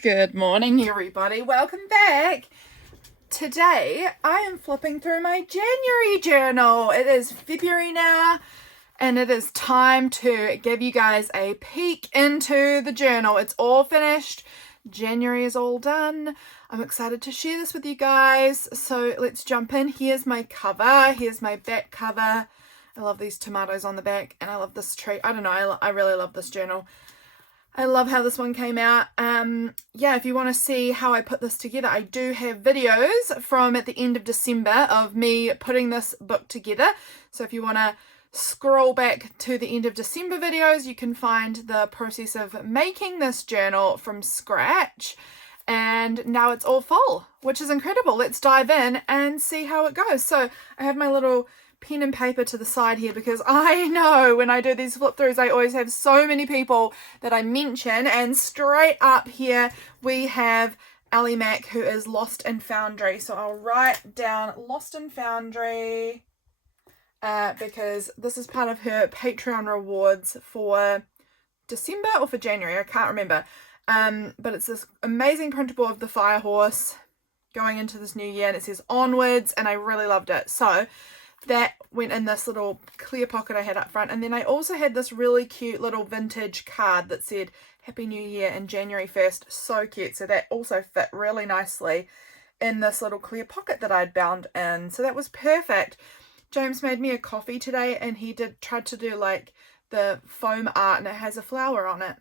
Good morning, everybody. Welcome back. Today, I am flipping through my January journal. It is February now, and it is time to give you guys a peek into the journal. It's all finished. January is all done. I'm excited to share this with you guys. So let's jump in. Here's my cover. Here's my back cover. I love these tomatoes on the back, and I love this tree. I don't know. I really love this journal. I love how this one came out. Yeah, if you want to see how I put this together, I do have videos from at the end of December of me putting this book together. So if you want to scroll back to the end of December videos, you can find the process of making this journal from scratch. And now it's all full, which is incredible. Let's dive in and see how it goes. So I have my little pen and paper to the side here because I know when I do these flip throughs I always have so many people that I mention, and straight up here we have Ellie Mac, who is Lost in Foundry. So I'll write down Lost in Foundry because this is part of her Patreon rewards for December or for January, I can't remember, but it's this amazing printable of the fire horse going into this new year, and it says onwards, and I really loved it. So that went in this little clear pocket I had up front. And then I also had this really cute little vintage card that said Happy New Year and January 1st. So cute. So that also fit really nicely in this little clear pocket that I'd bound in. So that was perfect. James made me a coffee today, and he tried to do like the foam art, and it has a flower on it.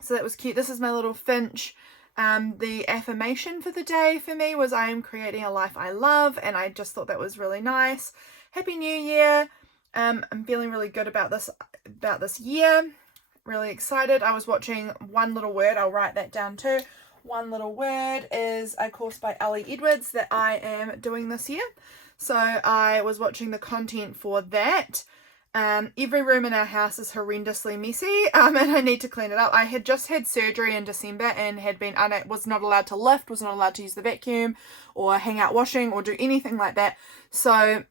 So that was cute. This is my little finch. The affirmation for the day for me was I am creating a life I love, and I just thought that was really nice. Happy New Year. I'm feeling really good about this year. Really excited. I was watching One Little Word. I'll write that down too. One Little Word is a course by Ellie Edwards that I am doing this year. So I was watching the content for that. Every room in our house is horrendously messy, and I need to clean it up. I had just had surgery in December and was not allowed to lift, was not allowed to use the vacuum or hang out washing or do anything like that. So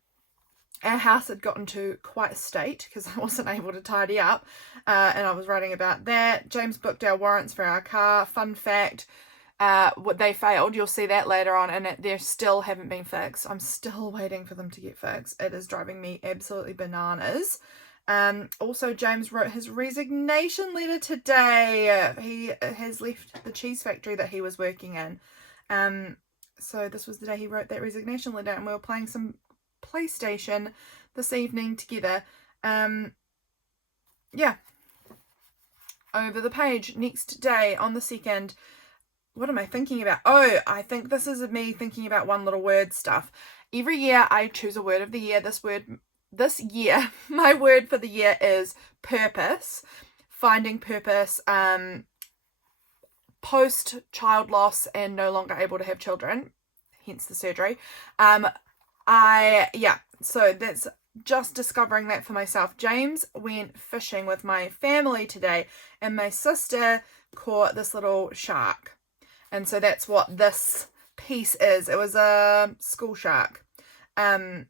our house had gotten to quite a state because I wasn't able to tidy up, and I was writing about that. James booked our warrants for our car. Fun fact, they failed. You'll see that later on, and they still haven't been fixed. I'm still waiting for them to get fixed. It is driving me absolutely bananas. Also, James wrote his resignation letter today. He has left the cheese factory that he was working in. So this was the day he wrote that resignation letter, and we were playing some PlayStation this evening together. Yeah. Over the page, next day on the 2nd, what am I thinking about? Oh, I think this is me thinking about One Little Word stuff. Every year I choose a word of the year. This year, my word for the year is purpose. Finding purpose, post child loss and no longer able to have children, hence the surgery. So that's just discovering that for myself. James went fishing with my family today, and my sister caught this little shark. And so that's what this piece is. It was a school shark. It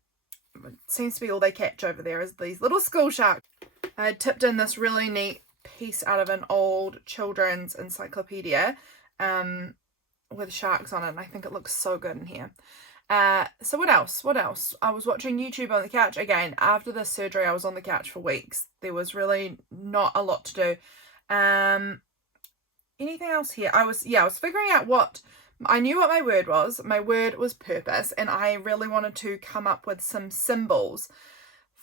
seems to be all they catch over there is these little school sharks. I had tipped in this really neat piece out of an old children's encyclopedia with sharks on it, and I think it looks so good in here. So what else? I was watching YouTube on the couch. Again, after this surgery, I was on the couch for weeks. There was really not a lot to do. Anything else here? I was figuring out I knew what my word was. My word was purpose, and I really wanted to come up with some symbols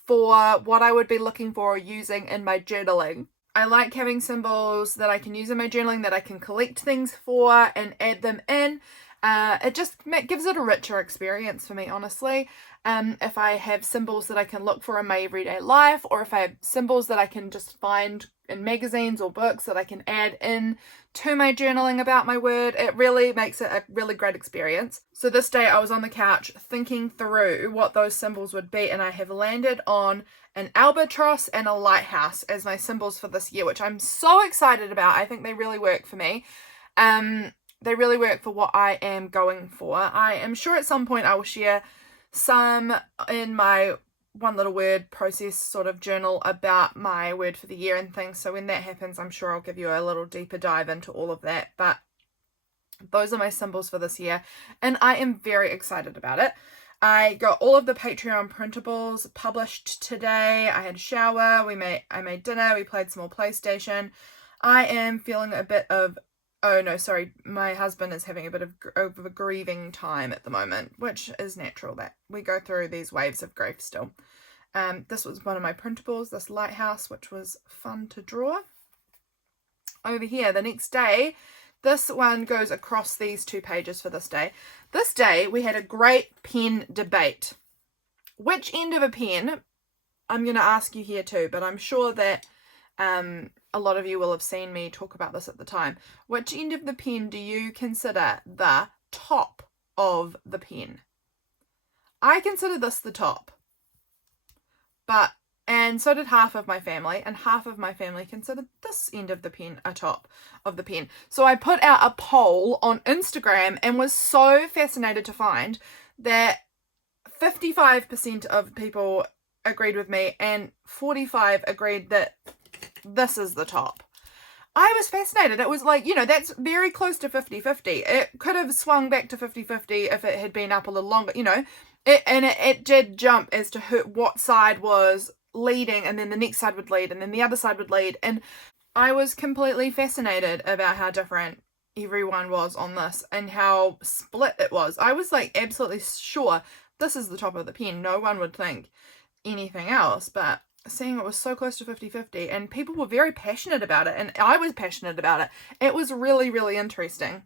for what I would be looking for or using in my journaling. I like having symbols that I can use in my journaling, that I can collect things for and add them in. It just gives it a richer experience for me, honestly. If I have symbols that I can look for in my everyday life, or if I have symbols that I can just find in magazines or books that I can add in to my journaling about my word, it really makes it a really great experience. So this day I was on the couch thinking through what those symbols would be, and I have landed on an albatross and a lighthouse as my symbols for this year, which I'm so excited about. I think they really work for me. They really work for what I am going for. I am sure at some point I will share some in my One Little Word process sort of journal about my word for the year and things. So when that happens, I'm sure I'll give you a little deeper dive into all of that. But Those are my symbols for this year, and I am very excited about it. I got all of the Patreon printables published today. I had a shower, I made dinner, we played some more PlayStation. I am feeling a bit of, oh no, sorry, my husband is having a bit of a grieving time at the moment, which is natural that we go through these waves of grief still. This was one of my printables, this lighthouse, which was fun to draw. Over here, the next day, this one goes across these 2 pages for this day. This day, we had a great pen debate. Which end of a pen, I'm going to ask you here too, but I'm sure that a lot of you will have seen me talk about this at the time. Which end of the pen do you consider the top of the pen? I consider this the top. And so did half of my family, and half of my family considered this end of the pen a top of the pen. So I put out a poll on Instagram and was so fascinated to find that 55% of people agreed with me and 45 agreed that this is the top. I was fascinated. It was like, that's very close to 50-50. It could have swung back to 50-50 if it had been up a little longer, it did jump as to what side was leading, and then the next side would lead, and then the other side would lead, and I was completely fascinated about how different everyone was on this and how split it was. I was like absolutely sure this is the top of the pen. No one would think anything else, but seeing it was so close to 50-50 and people were very passionate about it, and I was passionate about it. It was really, really interesting.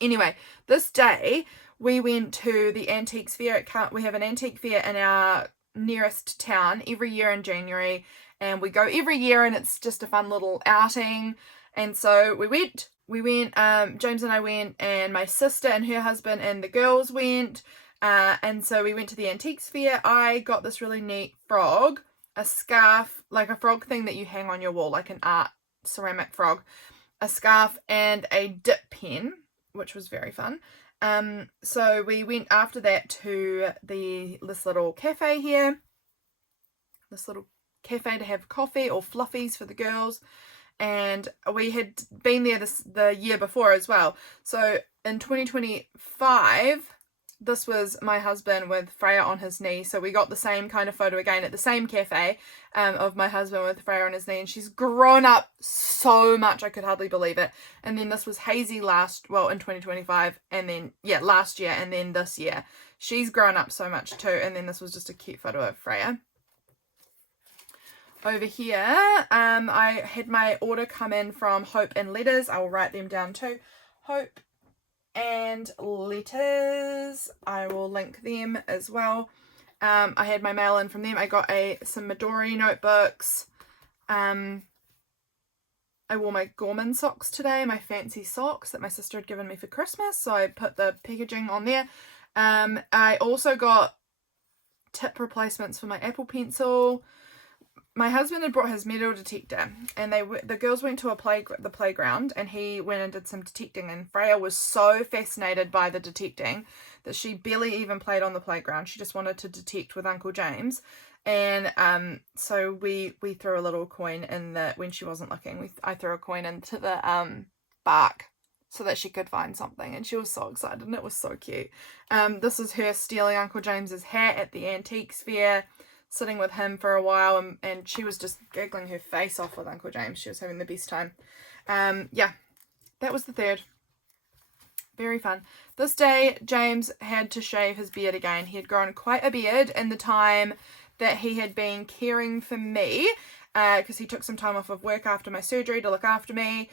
Anyway, this day we went to the antiques fair. We have an antique fair in our nearest town every year in January, and we go every year, and it's just a fun little outing. And so we went, James and I went, and my sister and her husband and the girls went, and so we went to the antiques fair. I got this really neat frog, a scarf, like a frog thing that you hang on your wall, like an art ceramic frog, a scarf, and a dip pen, which was very fun. So we went after that to this little cafe here, this little cafe to have coffee or fluffies for the girls, and we had been there the year before as well. So in 2025, this was my husband with Freya on his knee. So we got the same kind of photo again at the same cafe of my husband with Freya on his knee. And she's grown up so much, I could hardly believe it. And then this was Hazy in 2025. And then, last year. And then this year. She's grown up so much too. And then this was just a cute photo of Freya. Over here, I had my order come in from Hope and Letters. I will write them down too. Hope and Letters, I will link them as well. I had my mail in from them. I got some Midori notebooks. I wore my Gorman socks today, my fancy socks that my sister had given me for Christmas, so I put the packaging on there. I also got tip replacements for my Apple Pencil. My husband had brought his metal detector, and the girls went to the playground, and he went and did some detecting, and Freya was so fascinated by the detecting that she barely even played on the playground. She just wanted to detect with Uncle James, and so we threw a little coin in when she wasn't looking. I threw a coin into the bark so that she could find something, and she was so excited, and it was so cute. This is her stealing Uncle James's hat at the antiques fair, sitting with him for a while, and she was just giggling her face off with Uncle James. She was having the best time. That was the third. Very fun. This day, James had to shave his beard again. He had grown quite a beard in the time that he had been caring for me, because he took some time off of work after my surgery to look after me.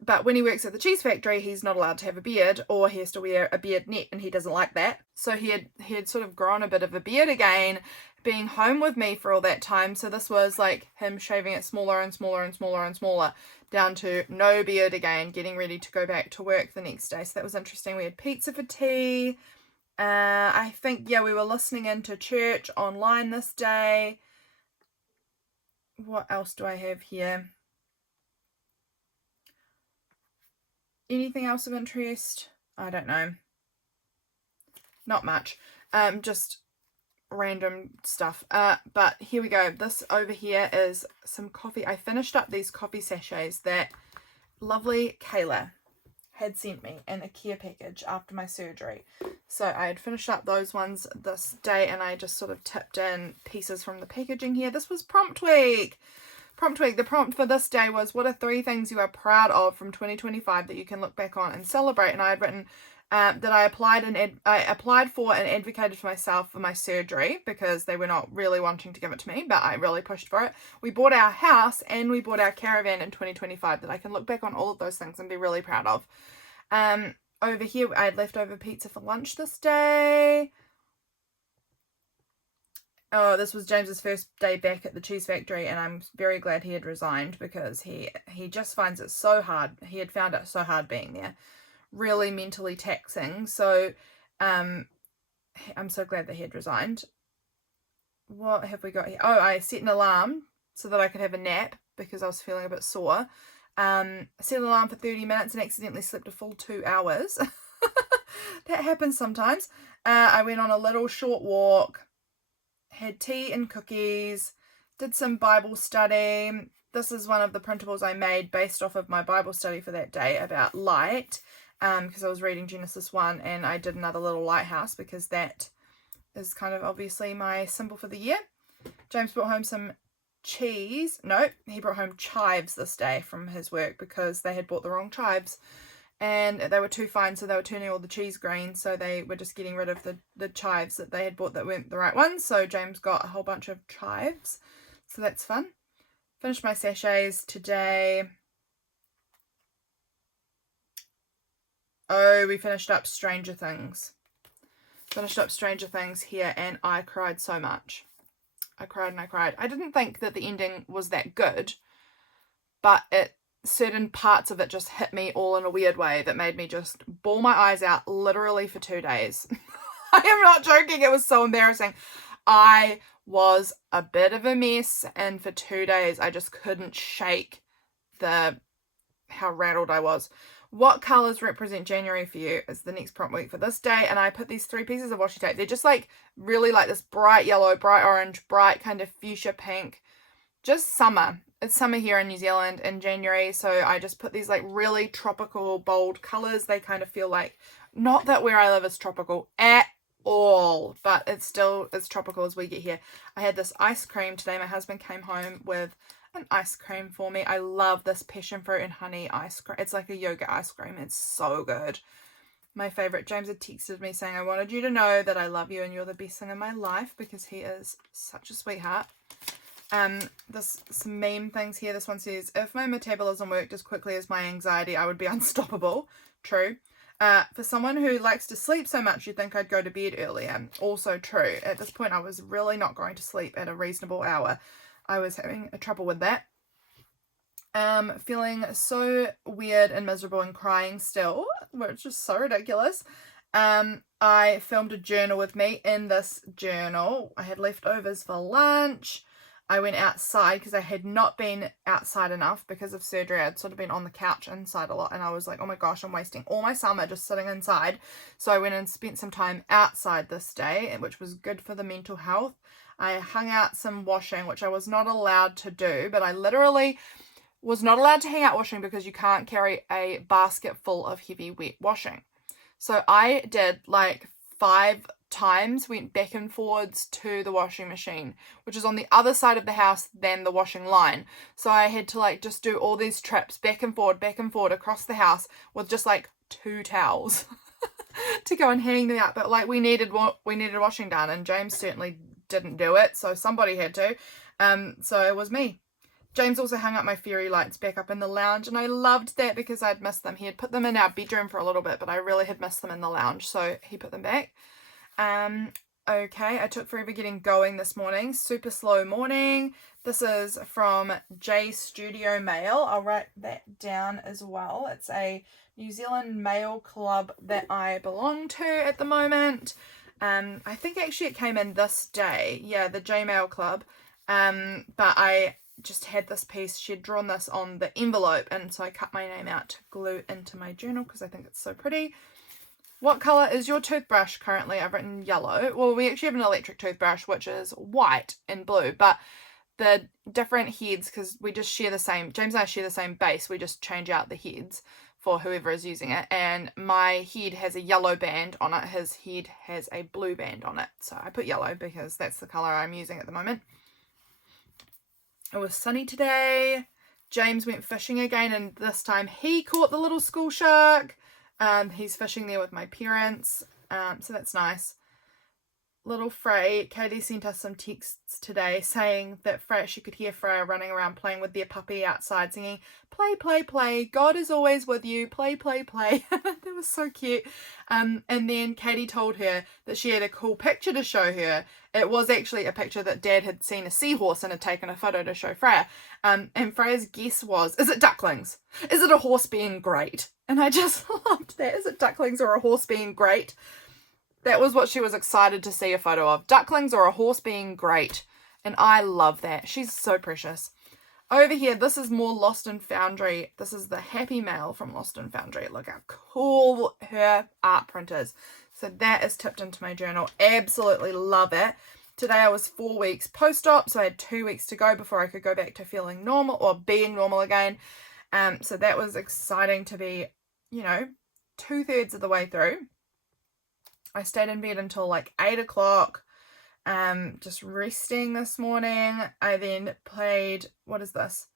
But when he works at the cheese factory, he's not allowed to have a beard, or he has to wear a beard net, and he doesn't like that. So he had sort of grown a bit of a beard again, being home with me for all that time. So this was like him shaving it smaller and smaller and smaller and smaller, down to no beard again, getting ready to go back to work the next day. So that was interesting. We had pizza for tea. I think, we were listening into church online this day. What else do I have here? Anything else of interest? I don't know. Not much. Just random stuff. But here we go. This over here is some coffee. I finished up these coffee sachets that lovely Cayla had sent me in a care package after my surgery. So I had finished up those ones this day, and I just sort of tipped in pieces from the packaging here. This was prompt week. The prompt for this day was, what are 3 things you are proud of from 2025 that you can look back on and celebrate? And I had written that I applied for and advocated for myself for my surgery, because they were not really wanting to give it to me, but I really pushed for it. We bought our house and we bought our caravan in 2025, that I can look back on all of those things and be really proud of. Over here, I had leftover pizza for lunch this day. Oh, this was James's first day back at the cheese factory, and I'm very glad he had resigned, because he just finds it so hard. He had found it so hard being there. Really mentally taxing. So I'm so glad that he had resigned. What have we got here? Oh, I set an alarm so that I could have a nap, because I was feeling a bit sore. I set an alarm for 30 minutes and accidentally slept a full 2 hours. That happens sometimes. I went on a little short walk, had tea and cookies, did some Bible study. This is one of the printables I made based off of my Bible study for that day about light, because I was reading Genesis 1, and I did another little lighthouse, because that is kind of obviously my symbol for the year. James brought home some cheese. No, he brought home chives this day from his work, because they had bought the wrong chives, and they were too fine, so they were turning all the cheese green, so they were just getting rid of the chives that they had bought that weren't the right ones. So James got a whole bunch of chives, so that's fun. Finished my sachets today. Oh, we finished up Stranger Things. Here, and I cried so much. I cried. I didn't think that the ending was that good, but certain parts of it just hit me all in a weird way that made me just bawl my eyes out literally for 2 days. I am not joking. It was so embarrassing. I was a bit of a mess, and for 2 days I just couldn't shake how rattled I was. What colours represent January for you is the next prompt week for this day, and I put these 3 pieces of washi tape. They're just like really like this bright yellow, bright orange, bright kind of fuchsia pink, just summer. It's summer here in New Zealand in January, so I just put these like really tropical, bold colours. They kind of feel like, not that where I live is tropical at all, but it's still as tropical as we get here. I had this ice cream today. My husband came home with an ice cream for me. I love this passion fruit and honey ice cream. It's like a yogurt ice cream. It's so good. My favourite. James had texted me saying, I wanted you to know that I love you and you're the best thing in my life, because he is such a sweetheart. Some meme things here. This one says, if my metabolism worked as quickly as my anxiety, I would be unstoppable. True. For someone who likes to sleep so much, you'd think I'd go to bed earlier. Also true. At this point, I was really not going to sleep at a reasonable hour. I was having trouble with that. Feeling so weird and miserable and crying still, which is so ridiculous. I filmed a journal with me. In this journal, I had leftovers for lunch. I went outside because I had not been outside enough because of surgery. I'd sort of been on the couch inside a lot, and I was like, oh my gosh, I'm wasting all my summer just sitting inside. So I went and spent some time outside this day, which was good for the mental health. I hung out some washing, which I was not allowed to do, but I literally was not allowed to hang out washing because you can't carry a basket full of heavy wet washing. So I did like 5 times, went back and forwards to the washing machine, which is on the other side of the house than the washing line. So I had to like just do all these trips back and forward across the house with just like 2 towels to go and hang them out. But like we needed washing done, and James certainly didn't do it, so somebody had to. So it was me. James also hung up my fairy lights back up in the lounge, and I loved that because I'd missed them. He had put them in our bedroom for a little bit, but I really had missed them in the lounge, so he put them back. Okay, I took forever getting going this morning. Super slow morning. This is from J Studio Mail. I'll write that down as well. It's a New Zealand mail club that I belong to at the moment. I think actually it came in this day. Yeah, the J Mail Club. But I just had this piece. She'd drawn this on the envelope, and so I cut my name out to glue into my journal because I think it's so pretty. What colour is your toothbrush currently? I've written yellow. Well, we actually have an electric toothbrush, which is white and blue, but the different heads, because we just share the same, James and I share the same base, we just change out the heads. for whoever is using it, and my head has a yellow band on it. His head has a blue band on it, so I put yellow because that's the colour I'm using at the moment. It was sunny today. James went fishing again, and this time he caught the little school shark. He's fishing there with my parents, so that's nice. Little Frey, Katie sent us some texts today saying that she could hear Freya running around playing with their puppy outside singing, play, play, play, God is always with you, play, play, play. That was so cute. And then Katie told her that she had a cool picture to show her. It was actually a picture that Dad had seen a seahorse and had taken a photo to show Freya. And Freya's guess was, is it ducklings? Is it a horse being great? And I just loved that. Is it ducklings or a horse being great? That was what she was excited to see a photo of. Ducklings or a horse being great. And I love that. She's so precious. Over here, this is more Lost and Foundry. This is the Happy Mail from Lost and Foundry. Look how cool her art print is. So that is tipped into my journal. Absolutely love it. Today I was 4 weeks post-op, so I had 2 weeks to go before I could go back to feeling normal or being normal again. So that was exciting to be, 2/3 of the way through. I stayed in bed until like 8 o'clock, just resting this morning. I then played, what is this?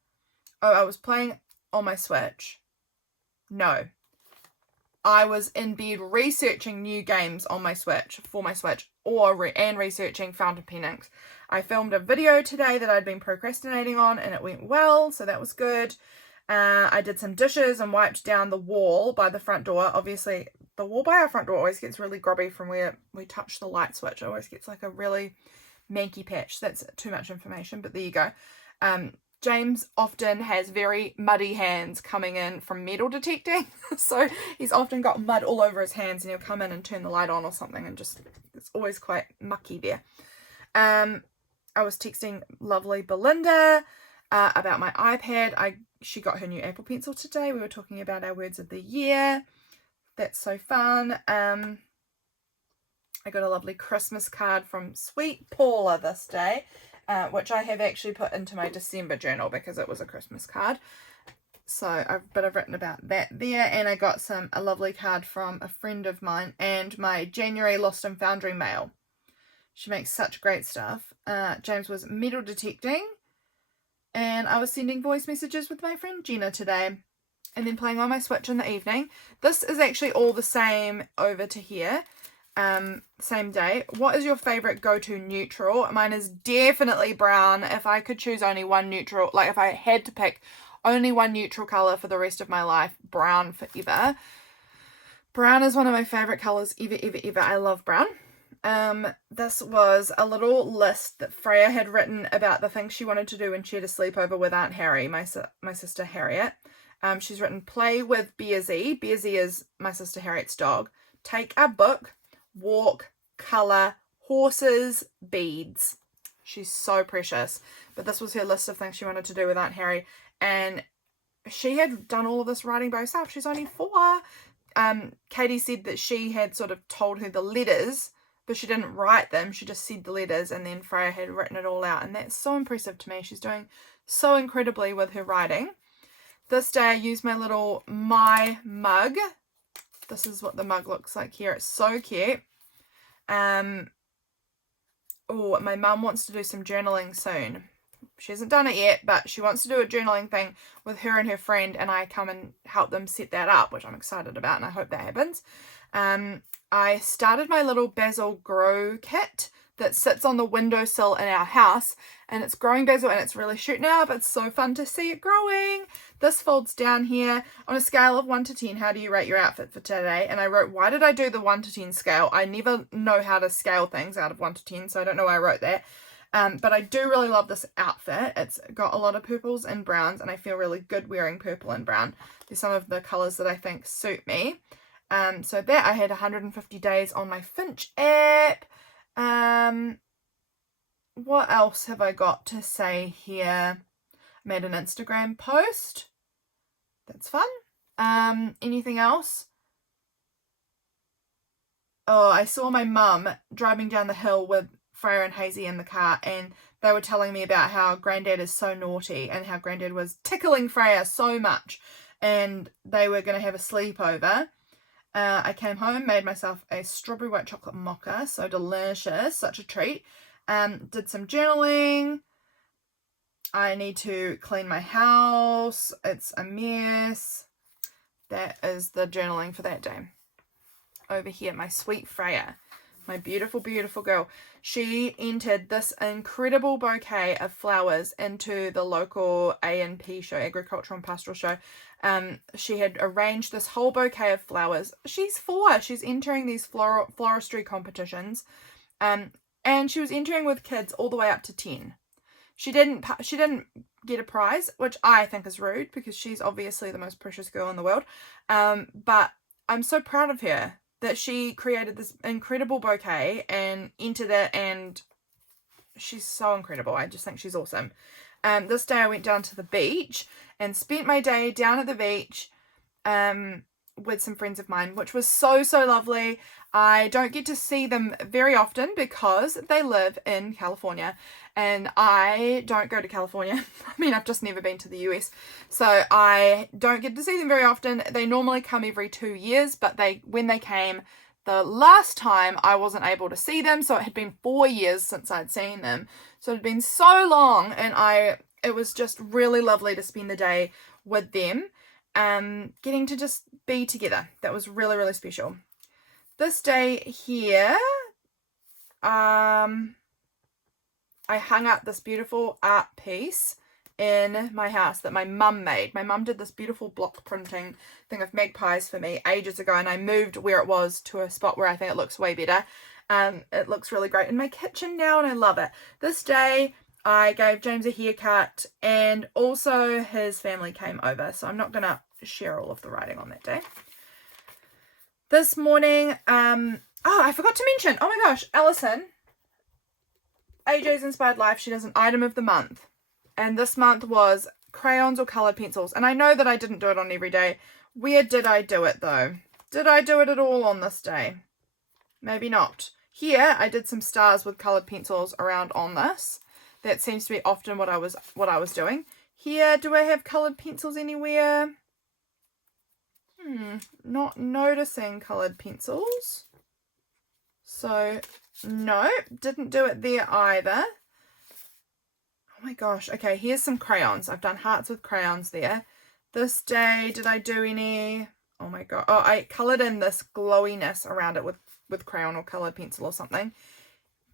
Oh, I was playing on my Switch. No. I was in bed researching new games on my Switch, for my Switch, and researching fountain pennings. I filmed a video today that I'd been procrastinating on, and it went well, so that was good. I did some dishes and wiped down the wall by the front door. Obviously, the wall by our front door always gets really grubby from where we touch the light switch. It always gets like a really manky patch. That's too much information, but there you go. James often has very muddy hands coming in from metal detecting. So he's often got mud all over his hands, and he'll come in and turn the light on or something, and just, it's always quite mucky there. I was texting lovely Belinda about my iPad. She got her new Apple Pencil today. We were talking about our words of the year. That's so fun. I got a lovely Christmas card from sweet Paula this day, which I have actually put into my December journal because it was a Christmas card. So I've written about that there, and I got a lovely card from a friend of mine and my January Lost and Foundry mail. She makes such great stuff. James was metal detecting, and I was sending voice messages with my friend Jenna today, and then playing on my Switch in the evening. This is actually all the same over to here. Same day. What is your favorite go-to neutral? Mine is definitely brown. If I could choose only one neutral, like if I had to pick only one neutral color for the rest of my life, brown forever. Brown is one of my favorite colors ever, ever, ever. I love brown. This was a little list that Freya had written about the things she wanted to do when she had a sleepover with Aunt Harry, my sister Harriet. She's written play with Bearsy. Bearsy is my sister Harriet's dog. Take a book, walk, colour, horses, beads. She's so precious. But this was her list of things she wanted to do with Aunt Harry. And she had done all of this writing by herself. She's only 4. Katie said that she had sort of told her the letters, but she didn't write them. She just said the letters, and then Freya had written it all out. And that's so impressive to me. She's doing so incredibly with her writing. This day I used my little My mug. This is what the mug looks like here. It's so cute. Oh, my mum wants to do some journaling soon. She hasn't done it yet, but she wants to do a journaling thing with her and her friend, and I come and help them set that up, which I'm excited about, and I hope that happens. I started my little basil grow kit that sits on the windowsill in our house, and it's growing basil, and it's really shooting up. It's so fun to see it growing. This folds down here. On a scale of 1 to 10, how do you rate your outfit for today? And I wrote, why did I do the 1 to 10 scale? I never know how to scale things out of 1 to 10, so I don't know why I wrote that. But I do really love this outfit. It's got a lot of purples and browns, and I feel really good wearing purple and brown. They're some of the colours that I think suit me. So that I had 150 days on my Finch app. What else have I got to say here? Made an Instagram post. That's fun. Anything else? Oh, I saw my mum driving down the hill with Freya and Hazy in the car, and they were telling me about how Granddad is so naughty and how Granddad was tickling Freya so much. and they were going to have a sleepover. I came home, made myself a strawberry white chocolate mocha, so delicious, such a treat. Did some journaling. I need to clean my house. It's a mess. That is the journaling for that day. Over here, my sweet Freya, my beautiful, beautiful girl. She entered this incredible bouquet of flowers into the local A&P show, Agricultural and Pastoral Show. She had arranged this whole bouquet of flowers. She's 4. She's entering these floristry competitions. And she was entering with kids all the way up to 10. She didn't get a prize, which I think is rude because she's obviously the most precious girl in the world. But I'm so proud of her that she created this incredible bouquet and entered it, and she's so incredible. I just think she's awesome. This day I went down to the beach and spent my day down at the beach with some friends of mine, which was so, so lovely. I don't get to see them very often because they live in California and I don't go to California. I mean, I've just never been to the US, so I don't get to see them very often. They normally come every 2 years, but when they came the last time, I wasn't able to see them, so it had been 4 years since I'd seen them. So it had been so long, and it was just really lovely to spend the day with them, getting to just be together. That was really, really special. This day here, I hung up this beautiful art piece in my house that my mum made. My mum did this beautiful block printing thing of magpies for me ages ago, and I moved where it was to a spot where I think it looks way better. It looks really great in my kitchen now, and I love it. This day, I gave James a haircut, and also his family came over, so I'm not going to share all of the writing on that day. This morning, I forgot to mention, oh my gosh, Allison, AJ's Inspired Life, she does an item of the month. And this month was crayons or coloured pencils. And I know that I didn't do it on every day. Where did I do it though? Did I do it at all on this day? Maybe not. Here, I did some stars with coloured pencils around on this. That seems to be often what I was doing. Here, do I have coloured pencils anywhere? Not noticing coloured pencils. So, no, didn't do it there either. Oh my gosh. Okay, here's some crayons. I've done hearts with crayons there. This day, did I do any? Oh my god. Oh, I coloured in this glowiness around it with crayon or coloured pencil or something.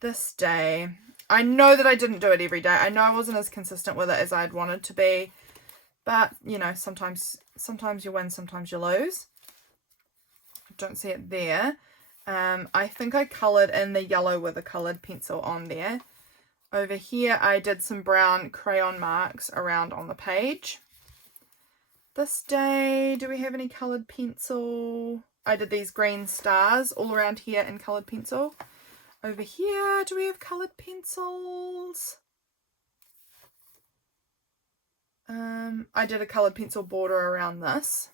This day, I know that I didn't do it every day. I know I wasn't as consistent with it as I'd wanted to be. But, you know, sometimes you win, sometimes you lose. I don't see it there. I think I coloured in the yellow with a coloured pencil on there. Over here, I did some brown crayon marks around on the page. This day, do we have any coloured pencil? I did these green stars all around here in coloured pencil. Over here, do we have coloured pencils? I did a coloured pencil border around this.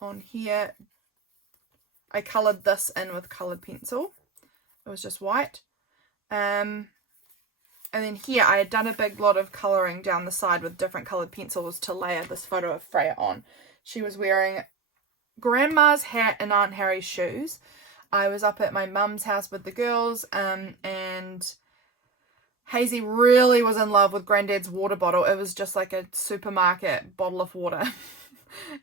On here, I coloured this in with coloured pencil. It was just white. And then here, I had done a big lot of colouring down the side with different coloured pencils to layer this photo of Freya on. She was wearing Grandma's hat and Aunt Harry's shoes. I was up at my mum's house with the girls, and Hazy really was in love with Granddad's water bottle. It was just like a supermarket bottle of water.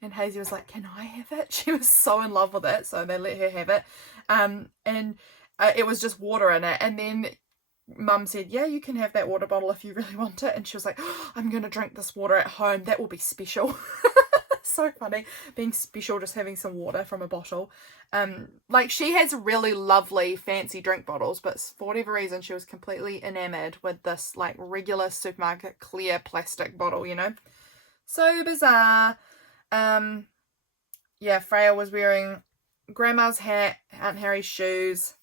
And Hazy was like, can I have it? She was so in love with it, so they let her have it. It was just water in it. And then Mum said, yeah, you can have that water bottle if you really want it. And she was like, oh, I'm going to drink this water at home. That will be special. So funny, being special, just having some water from a bottle. Like, she has really lovely fancy drink bottles, but for whatever reason she was completely enamored with this like regular supermarket clear plastic bottle, you know. So bizarre. Yeah, Freya was wearing Grandma's hat, Aunt Harry's shoes,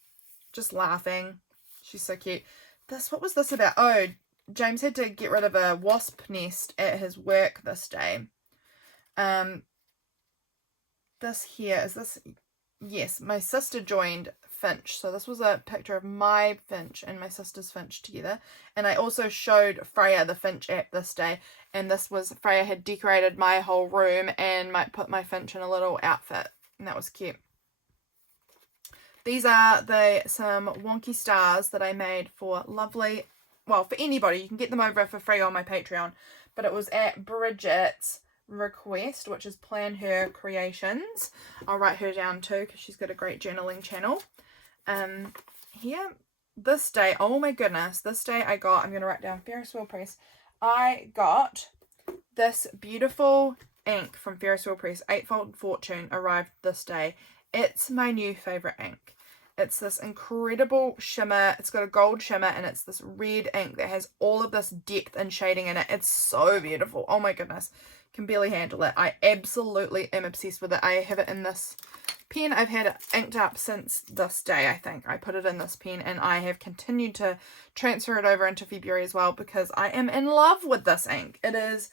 just laughing. She's so cute. What was this about? Oh, James had to get rid of a wasp nest at his work this day. This here, is this? Yes, my sister joined finch. So this was a picture of my finch and my sister's finch together. And I also showed Freya the finch app this day. And this was, Freya had decorated my whole room and put my finch in a little outfit. And that was cute. These are some wonky stars that I made for lovely, well, for anybody. You can get them over for free on my Patreon. But it was at Bridget's request, which is Plan Her Creations. I'll write her down too because she's got a great journaling channel. Here, this day, oh my goodness, this day I'm going to write down Ferris Wheel Press. I got this beautiful ink from Ferris Wheel Press, Eightfold Fortune, arrived this day. It's my new favorite ink. It's this incredible shimmer. It's got a gold shimmer and it's this red ink that has all of this depth and shading in it. It's so beautiful. Oh my goodness. Can barely handle it. I absolutely am obsessed with it. I have it in this pen. I've had it inked up since this day, I think. I put it in this pen and I have continued to transfer it over into February as well because I am in love with this ink. It is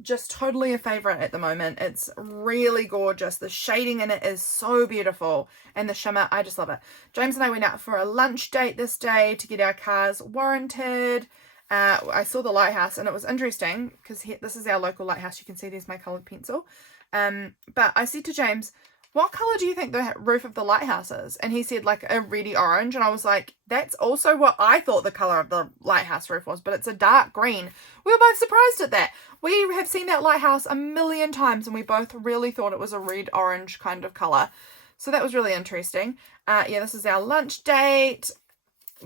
just totally a favorite at the moment. It's really gorgeous. The shading in it is so beautiful, and the shimmer, I just love it. James and I went out for a lunch date this day to get our cars warranted. I saw the lighthouse and it was interesting because this is our local lighthouse. You can see there's my coloured pencil. But I said to James, what colour do you think the roof of the lighthouse is? And he said like a reddy orange, and I was like, that's also what I thought the colour of the lighthouse roof was, but it's a dark green. We were both surprised at that. We have seen that lighthouse a million times and we both really thought it was a red orange kind of colour. So that was really interesting. Yeah, this is our lunch date.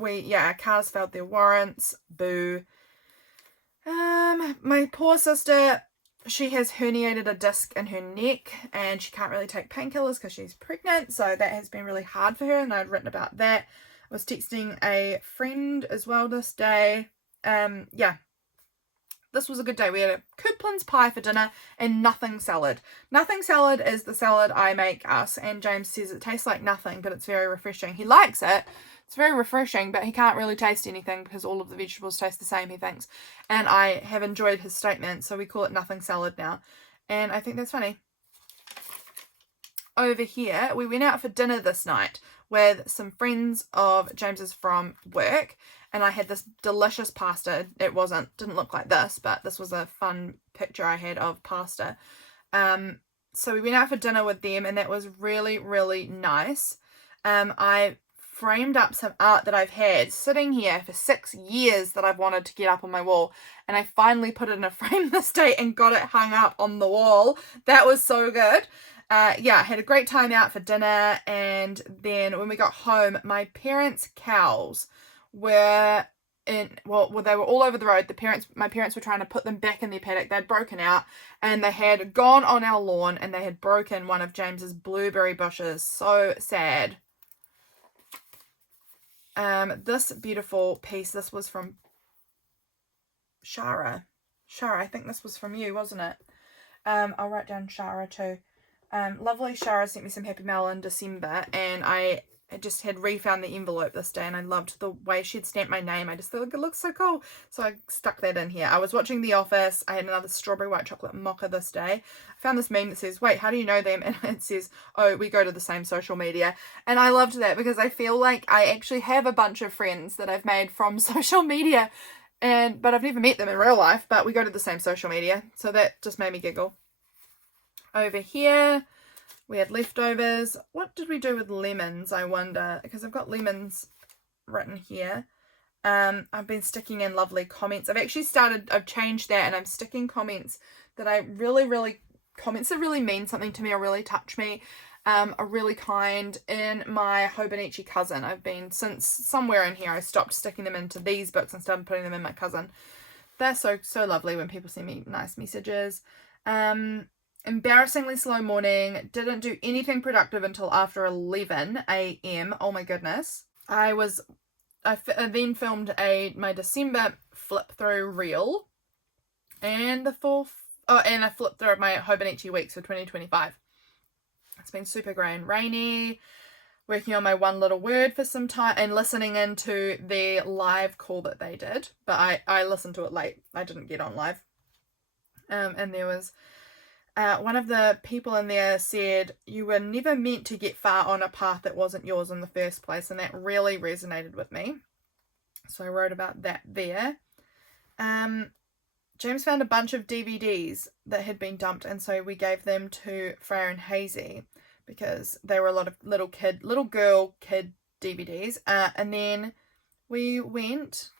Our cars failed their warrants. Boo. My poor sister, she has herniated a disc in her neck and she can't really take painkillers because she's pregnant. So that has been really hard for her, and I'd written about that. I was texting a friend as well this day. Yeah. This was a good day. We had a Coupland's pie for dinner and nothing salad. Nothing salad is the salad I make us, and James says it tastes like nothing, but it's very refreshing. He likes it. It's very refreshing, but he can't really taste anything because all of the vegetables taste the same, he thinks. And I have enjoyed his statement, so we call it nothing salad now. And I think that's funny. Over here, we went out for dinner this night with some friends of James's from work, and I had this delicious pasta. It didn't look like this, but this was a fun picture I had of pasta. So we went out for dinner with them, and that was really, really nice. I framed up some art that I've had sitting here for 6 years that I've wanted to get up on my wall, and I finally put it in a frame this day and got it hung up on the wall. That was so good. Yeah, I had a great time out for dinner, and then when we got home, my parents' cows were they were all over the road. My parents were trying to put them back in their paddock. They'd broken out, and they had gone on our lawn, and they had broken one of James's blueberry bushes. So sad. This beautiful piece, this was from Shara. Shara, I think this was from you, wasn't it? I'll write down Shara too. Lovely Shara sent me some happy mail in December, and I just had refound the envelope this day, and I loved the way she'd stamped my name. I just thought it looked so cool, so I stuck that in here. I was watching The Office. I had another strawberry white chocolate mocha this day. I found this meme that says, wait, how do you know them? And it says, oh, we go to the same social media. And I loved that because I feel like I actually have a bunch of friends that I've made from social media, but I've never met them in real life, but we go to the same social media, so that just made me giggle. Over here, we had leftovers. What did we do with lemons, I wonder? Because I've got lemons written here. I've been sticking in lovely comments. I've changed that, and I'm sticking comments that comments that really mean something to me or really touch me, are really kind, in my Hobonichi cousin. Since somewhere in here, I stopped sticking them into these books and started putting them in my cousin. They're so lovely when people send me nice messages. Embarrassingly slow morning. Didn't do anything productive until after 11 a.m. Oh my goodness. I then filmed my December flip through reel, and a flip through of my Hobonichi weeks for 2025. It's been super grey and rainy. Working on my one little word for some time and listening into the live call that they did, but I listened to it late. I didn't get on live. And there was One of the people in there said, "You were never meant to get far on a path that wasn't yours in the first place," and that really resonated with me. So I wrote about that there. James found a bunch of DVDs that had been dumped, and so we gave them to Freya and Hazy because they were a lot of little girl kid DVDs. And then we went,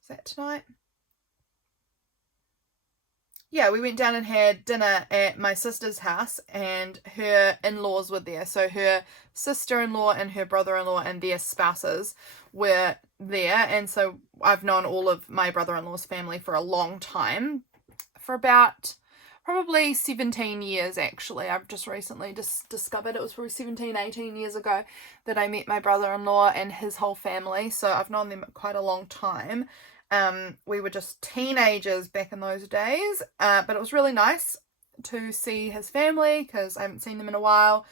is that tonight? Yeah, we went down and had dinner at my sister's house, and her in-laws were there. So her sister-in-law and her brother-in-law and their spouses were there. And so I've known all of my brother-in-law's family for a long time, for about probably 17 years, actually. I've just recently discovered it was probably 17, 18 years ago that I met my brother-in-law and his whole family. So I've known them quite a long time. We were just teenagers back in those days, but it was really nice to see his family because I haven't seen them in a while.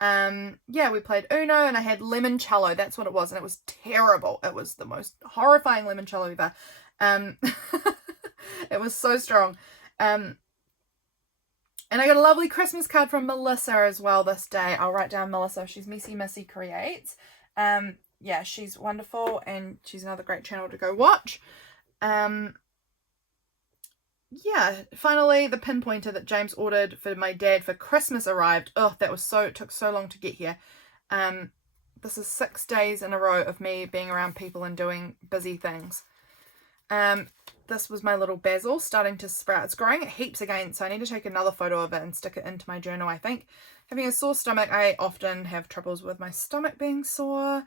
Yeah, we played Uno and I had limoncello. That's what it was, and it was terrible. It was the most horrifying limoncello ever. It was so strong. And I got a lovely Christmas card from Melissa as well this day. I'll write down Melissa. She's Messy Missy Creates. Yeah, she's wonderful, and she's another great channel to go watch. Yeah, finally the pinpointer that James ordered for my dad for Christmas arrived. Oh, it took so long to get here. This is 6 days in a row of me being around people and doing busy things. This was my little basil starting to sprout. It's growing heaps again, so I need to take another photo of it and stick it into my journal, I think. Having a sore stomach, I often have troubles with my stomach being sore.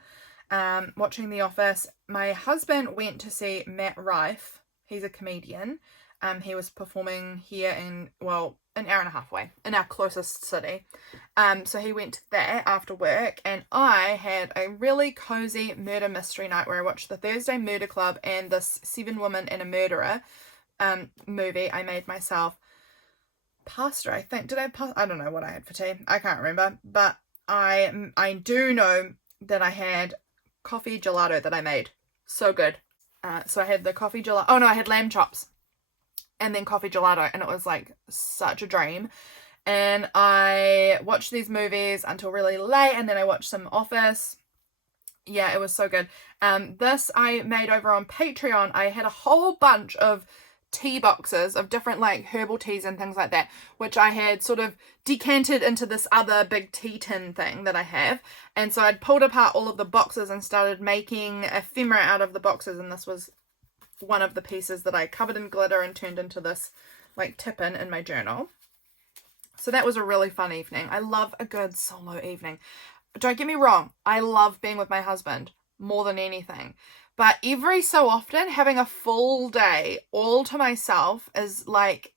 Watching The Office. My husband went to see Matt Rife. He's a comedian. He was performing here an hour and a half away in our closest city. So he went to that after work, and I had a really cozy murder mystery night where I watched the Thursday Murder Club and this 7 Women and a Murderer movie I made myself. Pasta, I think. I don't know what I had for tea. I can't remember, but I do know that I had coffee gelato that I made. So good. So I had the coffee gelato. Oh no, I had lamb chops and then coffee gelato, and it was like such a dream. And I watched these movies until really late, and then I watched some Office. Yeah, it was so good. This I made over on Patreon. I had a whole bunch of tea boxes of different like herbal teas and things like that, which I had sort of decanted into this other big tea tin thing that I have. And so I'd pulled apart all of the boxes and started making ephemera out of the boxes, and this was one of the pieces that I covered in glitter and turned into this like tip-in in my journal. So that was a really fun evening. I love a good solo evening. Don't get me wrong, I love being with my husband more than anything. But every so often, having a full day all to myself is like,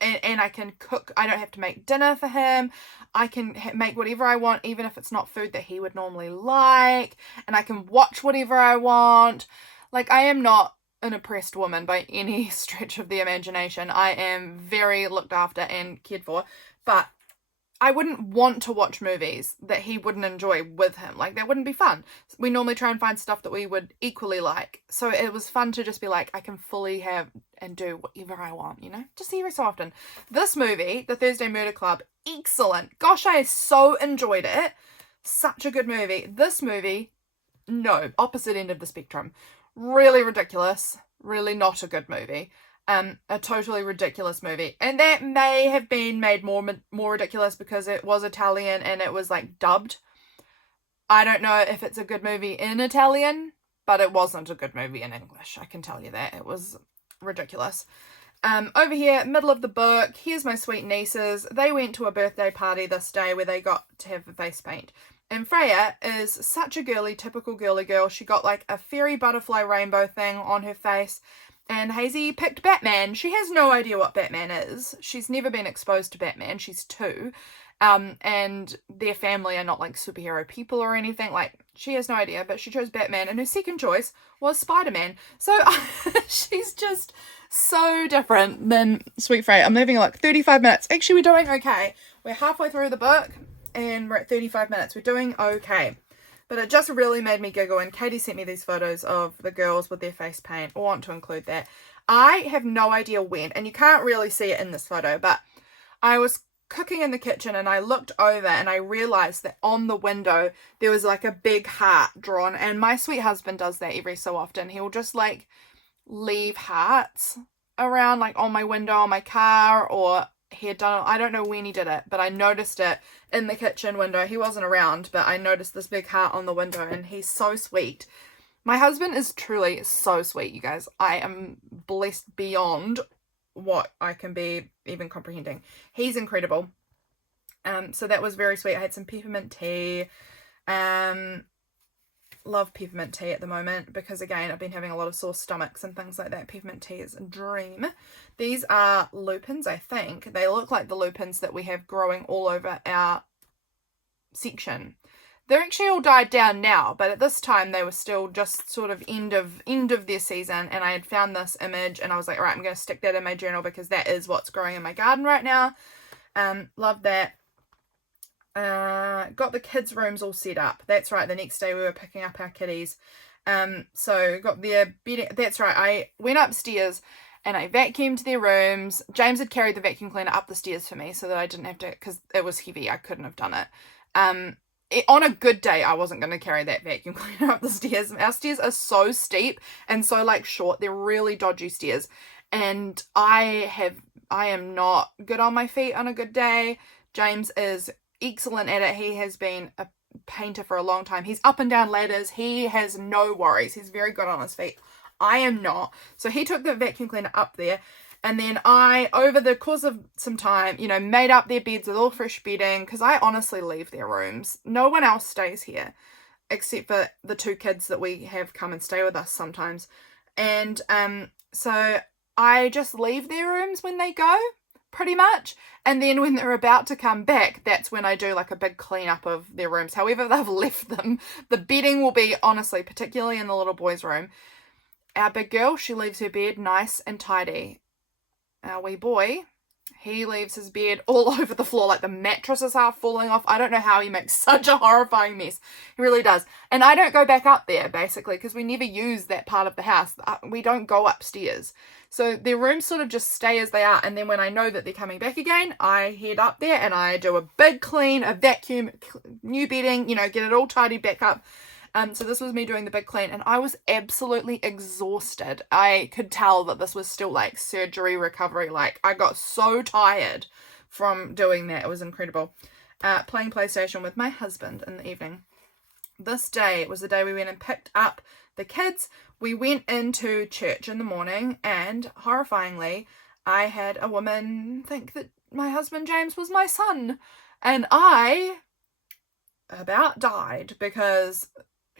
and I can cook. I don't have to make dinner for him. I can make whatever I want, even if it's not food that he would normally like. And I can watch whatever I want. Like, I am not an oppressed woman by any stretch of the imagination. I am very looked after and cared for. But I wouldn't want to watch movies that he wouldn't enjoy with him. Like, that wouldn't be fun. We normally try and find stuff that we would equally like. So it was fun to just be like, I can fully have and do whatever I want, you know? Just every so often. This movie, The Thursday Murder Club, excellent. Gosh, I so enjoyed it. Such a good movie. This movie, no, opposite end of the spectrum. Really ridiculous. Really not a good movie. A totally ridiculous movie, and that may have been made more ridiculous because it was Italian and it was like dubbed. I don't know if it's a good movie in Italian, but it wasn't a good movie in English. I can tell you that. It was ridiculous. Over here, middle of the book, here's my sweet nieces. They went to a birthday party this day where they got to have a face paint. And Freya is such a girly, typical girly girl. She got like a fairy butterfly rainbow thing on her face. And Hazy picked Batman. She has no idea what Batman is. She's never been exposed to Batman. She's 2. And their family are not like superhero people or anything. Like, she has no idea, but she chose Batman. And her second choice was Spider-Man. So she's just so different than Sweet Freya. I'm leaving like 35 minutes. Actually, we're doing okay. We're halfway through the book and we're at 35 minutes. We're doing okay. But it just really made me giggle, and Katie sent me these photos of the girls with their face paint. I want to include that. I have no idea when, and you can't really see it in this photo, but I was cooking in the kitchen and I looked over and I realized that on the window there was like a big heart drawn, and my sweet husband does that every so often. He'll just like leave hearts around, like on my window, on my car, or he had done it, I don't know when he did it, but I noticed it in the kitchen window. He wasn't around, but I noticed this big heart on the window, and he's so sweet. My husband is truly so sweet, you guys. I am blessed beyond what I can be even comprehending. He's incredible. So that was very sweet. I had some peppermint tea. Love peppermint tea at the moment because, again, I've been having a lot of sore stomachs and things like that. Peppermint tea is a dream. These are lupins, I think. They look like the lupins that we have growing all over our section. They're actually all died down now, but at this time they were still just sort of end of their season, and I had found this image and I was like, all right, I'm going to stick that in my journal because that is what's growing in my garden right now. Love that. Got the kids' rooms all set up. That's right, the next day we were picking up our kitties. So got their bedding. That's right, I went upstairs and I vacuumed their rooms. James had carried the vacuum cleaner up the stairs for me so that I didn't have to, because it was heavy, I couldn't have done it. On a good day, I wasn't going to carry that vacuum cleaner up the stairs. Our stairs are so steep and so like short. They're really dodgy stairs. And I am not good on my feet on a good day. James is excellent at it. He has been a painter for a long time. He's up and down ladders. He has no worries. He's very good on his feet. I am not. So he took the vacuum cleaner up there. And then I, over the course of some time, made up their beds with all fresh bedding, because I honestly leave their rooms. No one else stays here, except for the 2 kids that we have come and stay with us sometimes. And so I just leave their rooms when they go, pretty much. And then when they're about to come back, that's when I do like a big cleanup of their rooms. However they've left them. The bedding will be, honestly, particularly in the little boy's room. Our big girl, she leaves her bed nice and tidy. Our wee boy, he leaves his bed all over the floor, like the mattress is half falling off. I don't know how he makes such a horrifying mess. He really does. And I don't go back up there, basically, because we never use that part of the house. We don't go upstairs. So their rooms sort of just stay as they are. And then when I know that they're coming back again, I head up there and I do a big clean, a vacuum, new bedding, get it all tidied back up. So this was me doing the big clean, and I was absolutely exhausted. I could tell that this was still like surgery recovery. Like, I got so tired from doing that. It was incredible. Playing PlayStation with my husband in the evening. This day was the day we went and picked up the kids. We went into church in the morning, and horrifyingly, I had a woman think that my husband James was my son, and I about died because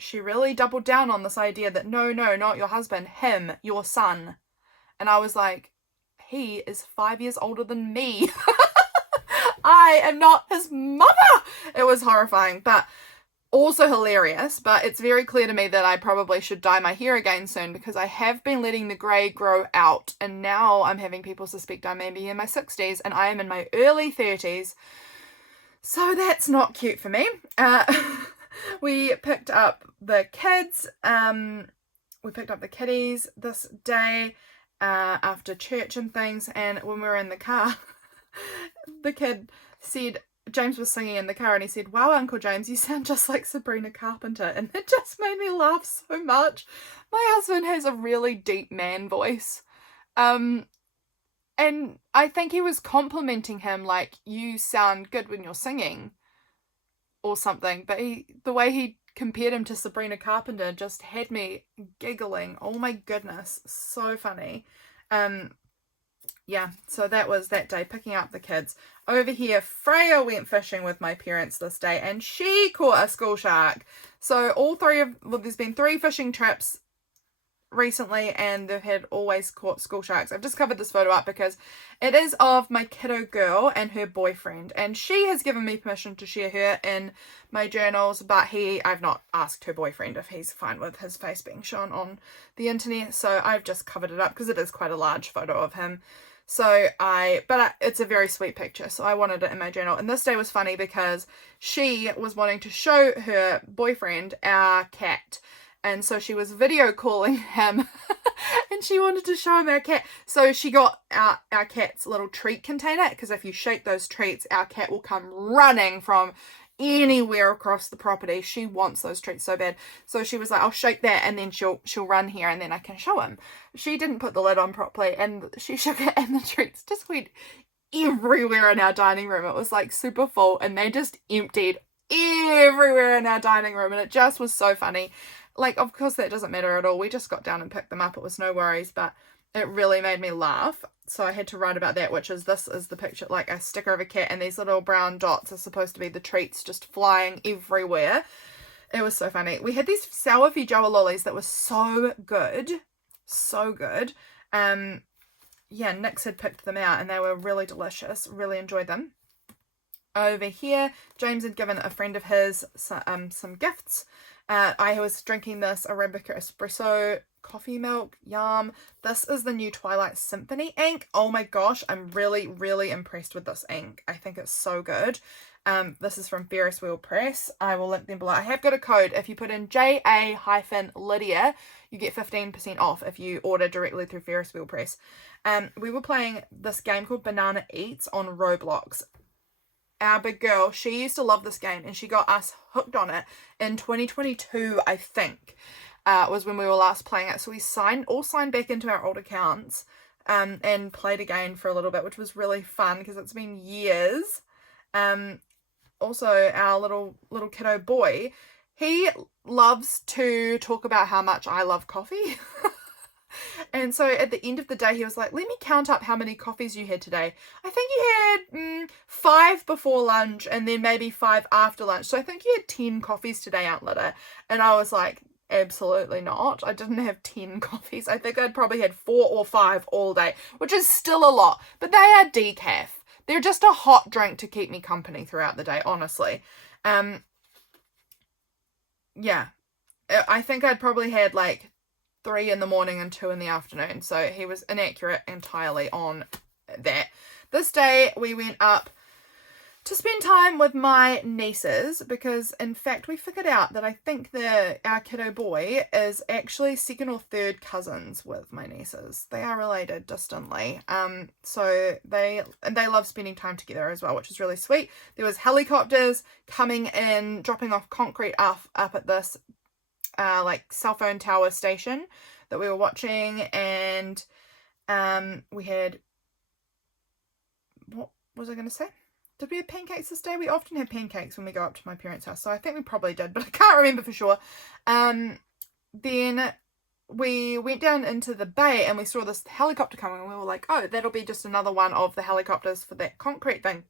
she really doubled down on this idea that no, not your husband, him, your son. And I was like, he is 5 years older than me. I am not his mother. It was horrifying, but also hilarious. But it's very clear to me that I probably should dye my hair again soon, because I have been letting the grey grow out, and now I'm having people suspect I may be in my 60s and I am in my early 30s. So that's not cute for me. We picked up the kids. We picked up the kitties this day after church and things. And when we were in the car, the kid said, James was singing in the car, and he said, "Wow, Uncle James, you sound just like Sabrina Carpenter." And it just made me laugh so much. My husband has a really deep man voice. And I think he was complimenting him, like, you sound good when you're singing or something. But the way he compared him to Sabrina Carpenter just had me giggling. Oh my goodness, so funny. Yeah, so that was that day, picking up the kids. Over here, Freya went fishing with my parents this day, and she caught a school shark. So there's been 3 fishing trips recently, and they've had always caught school sharks. I've just covered this photo up because it is of my kiddo girl and her boyfriend, and she has given me permission to share her in my journals, but I've not asked her boyfriend if he's fine with his face being shown on the internet, so I've just covered it up because it is quite a large photo of him. But it's a very sweet picture, so I wanted it in my journal. And this day was funny because she was wanting to show her boyfriend our cat. and so she was video calling him and she wanted to show him our cat. So she got our cat's little treat container, because if you shake those treats, our cat will come running from anywhere across the property. She wants those treats so bad. So she was like, I'll shake that and then she'll run here and then I can show him. She didn't put the lid on properly and she shook it and the treats just went everywhere in our dining room. It was like super full and they just emptied everywhere in our dining room, and it just was so funny. Like, of course that doesn't matter at all. We just got down and picked them up. It was no worries, but it really made me laugh. So I had to write about that, which is, this is the picture, like a sticker of a cat, and these little brown dots are supposed to be the treats just flying everywhere. It was so funny. We had these sour feijoa lollies that were so good. So good. Yeah, Nix had picked them out and they were really delicious. Really enjoyed them. Over here, James had given a friend of his some gifts. I was drinking this Arabica espresso coffee milk. Yum. This is the new Twilight Symphony ink. Oh my gosh, I'm really, really impressed with this ink. I think it's so good. This is from Ferris Press. I will link them below. I have got a code. If you put in JA-Lydia, you get 15% off if you order directly through Ferris Press. We were playing this game called Banana Eats on Roblox. Our big girl, she used to love this game and she got us hooked on it in 2022, I think, was when we were last playing it. So we all signed back into our old accounts and played again for a little bit, which was really fun because it's been years. Also, our little kiddo boy, he loves to talk about how much I love coffee. And so at the end of the day, he was like, let me count up how many coffees you had today. I think you had 5 before lunch and then maybe 5 after lunch. So I think you had 10 coffees today, Aunt Lida. And I was like, absolutely not. I didn't have 10 coffees. I think I'd probably had 4 or 5 all day, which is still a lot. But they are decaf. They're just a hot drink to keep me company throughout the day, honestly. Yeah. I think I'd probably had like 3 in the morning and 2 in the afternoon. So he was inaccurate entirely on that. This day we went up to spend time with my nieces because in fact we figured out that I think our kiddo boy is actually 2nd or 3rd cousins with my nieces. They are related distantly. So they love spending time together as well, which is really sweet. There was helicopters coming in, dropping off concrete up at this like cell phone tower station that we were watching, and we had, what was I going to say? Did we have pancakes this day? We often have pancakes when we go up to my parents' house, so I think we probably did, but I can't remember for sure. Then we went down into the bay and we saw this helicopter coming and we were like, oh, that'll be just another one of the helicopters for that concrete thing.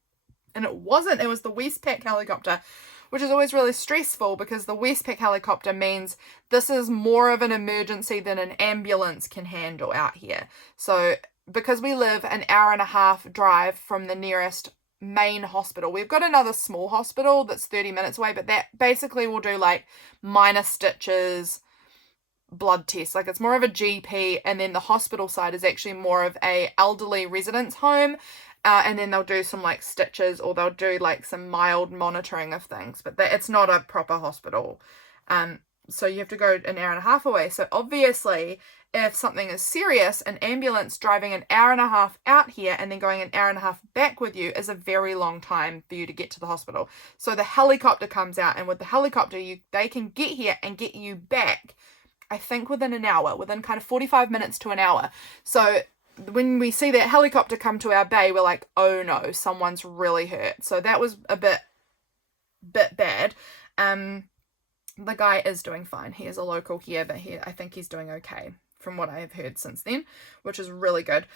And it wasn't. It was the Westpac helicopter, which is always really stressful because the Westpac helicopter means this is more of an emergency than an ambulance can handle out here. So because we live an hour and a half drive from the nearest main hospital, we've got another small hospital that's 30 minutes away, but that basically will do like minor stitches, blood tests. Like it's more of a GP, and then the hospital side is actually more of a elderly residence home. And then they'll do some like stitches, or they'll do like some mild monitoring of things, but it's not a proper hospital. So you have to go an hour and a half away. So obviously if something is serious, an ambulance driving an hour and a half out here and then going an hour and a half back with you is a very long time for you to get to the hospital. So the helicopter comes out, and with the helicopter they can get here and get you back, I think within an hour, within kind of 45 minutes to an hour. So when we see that helicopter come to our bay, we're like, oh no, someone's really hurt. So that was a bit bad. The guy is doing fine. He is a local here, but I think he's doing okay from what I have heard since then, which is really good.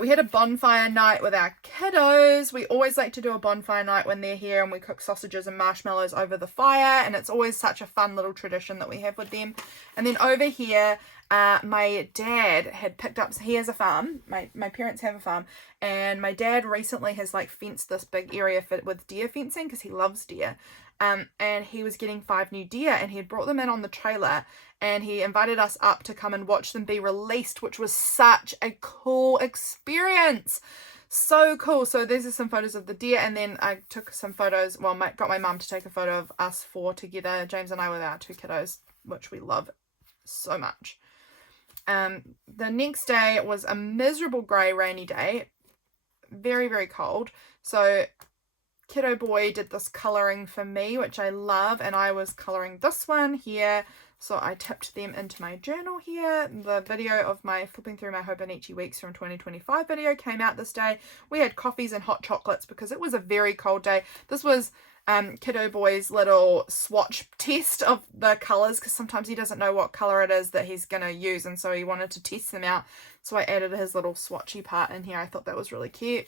We had a bonfire night with our kiddos. We always like to do a bonfire night when they're here, and we cook sausages and marshmallows over the fire, and it's always such a fun little tradition that we have with them. And then over here, my dad had picked up, he has a farm, my parents have a farm, and my dad recently has like fenced this big area with deer fencing because he loves deer. And he was getting 5 new deer, and he had brought them in on the trailer, and he invited us up to come and watch them be released, which was such a cool experience. So cool. So these are some photos of the deer, and then I took some photos, got my mum to take a photo of us 4 together, James and I, with our 2 kiddos, which we love so much. The next day was a miserable grey rainy day, very, very cold. So kiddo boy did this colouring for me, which I love, and I was colouring this one here. So I tipped them into my journal here. The video of my flipping through my Hobonichi weeks from 2025 video came out this day. We had coffees and hot chocolates because it was a very cold day. This was kiddo boy's little swatch test of the colours, because sometimes he doesn't know what colour it is that he's going to use, and so he wanted to test them out. So I added his little swatchy part in here. I thought that was really cute.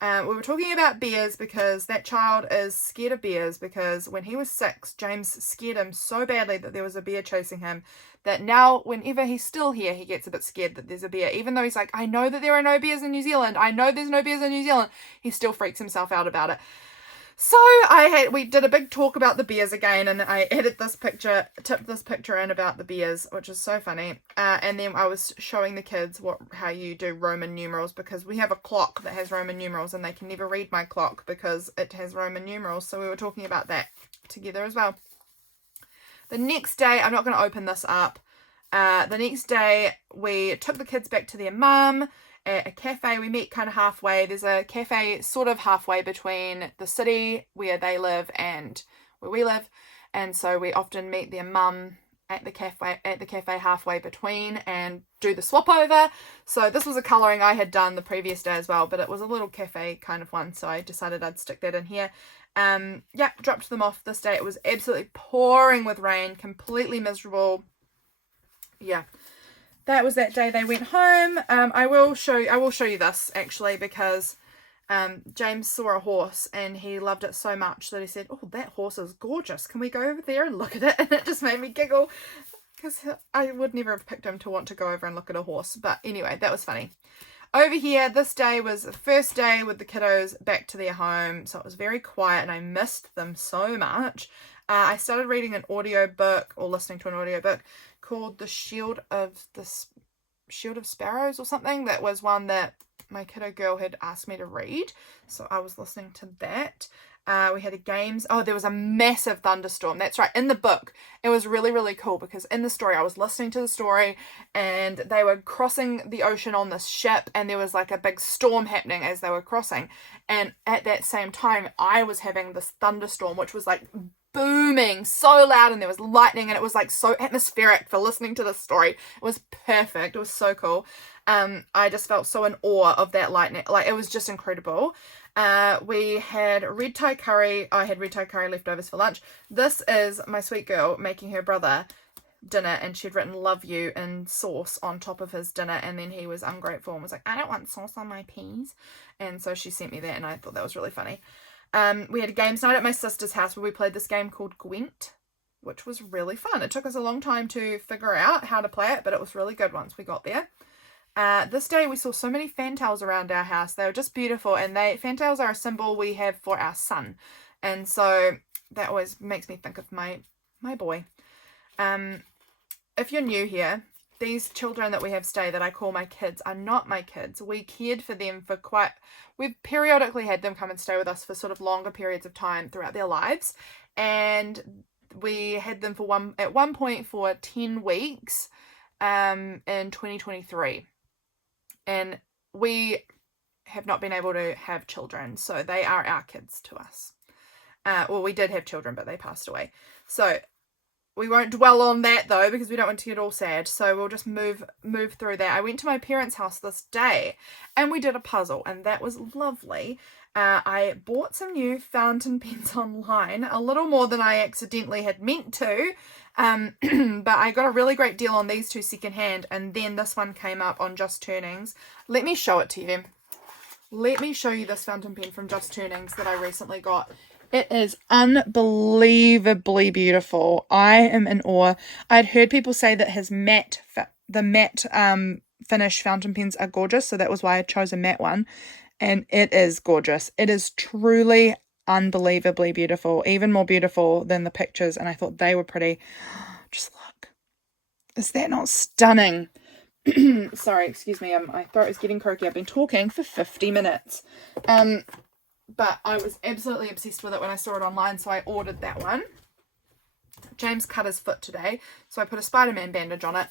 We were talking about bears because that child is scared of bears, because when he was 6, James scared him so badly that there was a bear chasing him, that now whenever he's still here, he gets a bit scared that there's a bear. Even though he's like, I know that there are no bears in New Zealand. I know there's no bears in New Zealand. He still freaks himself out about it. So we did a big talk about the bears again, and I tipped this picture in about the bears, which is so funny. And then I was showing the kids how you do Roman numerals, because we have a clock that has Roman numerals, and they can never read my clock because it has Roman numerals. So we were talking about that together as well. The next day, I'm not going to open this up. The next day, we took the kids back to their mum at a cafe. We meet kind of halfway. There's a cafe sort of halfway between the city where they live and where we live, and so we often meet their mum at the cafe halfway between and do the swap over. So this was a colouring I had done the previous day as well, but it was a little cafe kind of one, so I decided I'd stick that in here. Dropped them off this day. It was absolutely pouring with rain, completely miserable. Yeah, that was that day they went home. I will show you this actually, because James saw a horse and he loved it so much that he said, oh, that horse is gorgeous. Can we go over there and look at it? And it just made me giggle, because I would never have picked him to want to go over and look at a horse. But anyway, that was funny. Over here, this day was the first day with the kiddos back to their home. So it was very quiet and I missed them so much. I started reading an audiobook, or listening to an audiobook, called The Shield of Sparrows or something. That was one that my kiddo girl had asked me to read, so I was listening to that. We had games. Oh, there was a massive thunderstorm. That's right. In the book, it was really, really cool, because in the story, I was listening to the story and they were crossing the ocean on this ship, and there was like a big storm happening as they were crossing. And at that same time, I was having this thunderstorm, which was like booming so loud, and there was lightning, and it was like so atmospheric for listening to this story. It was perfect. It was so cool. I just felt so in awe of that lightning. Like, it was just incredible. We had red Thai curry. I had red Thai curry leftovers for lunch. This is my sweet girl making her brother dinner, and she'd written love you in sauce on top of his dinner, and then he was ungrateful and was like, I don't want sauce on my peas. And so she sent me that, and I thought that was really funny. We had a games night at my sister's house where we played this game called Gwent, which was really fun. It took us a long time to figure out how to play it, but it was really good once we got there. This day we saw so many fantails around our house. They were just beautiful, and fantails are a symbol we have for our son, and so that always makes me think of my boy. If you're new here, these children that we have stay that I call my kids are not my kids. We cared for them we've periodically had them come and stay with us for sort of longer periods of time throughout their lives, and we had them at one point for 10 weeks in 2023. And we have not been able to have children, so they are our kids to us. Well, we did have children, but they passed away. So we won't dwell on that, though, because we don't want to get all sad. So we'll just move through that. I went to my parents' house this day, and we did a puzzle, and that was lovely. I bought some new fountain pens online, a little more than I accidentally had meant to. But I got a really great deal on these two secondhand, and then this one came up on Just Turnings. Let me show it to you. Let me show you this fountain pen from Just Turnings that I recently got. It is unbelievably beautiful. I am in awe. I'd heard people say that the matte finish fountain pens are gorgeous, so that was why I chose a matte one, and it is gorgeous. It is truly unbelievably beautiful, even more beautiful than the pictures, and I thought they were pretty. Just look. Is that not stunning? Sorry, excuse me, my throat is getting croaky. I've been talking for 50 minutes. But I was absolutely obsessed with it when I saw it online, so I ordered that one. James cut his foot today, so I put a Spider-Man bandage on it.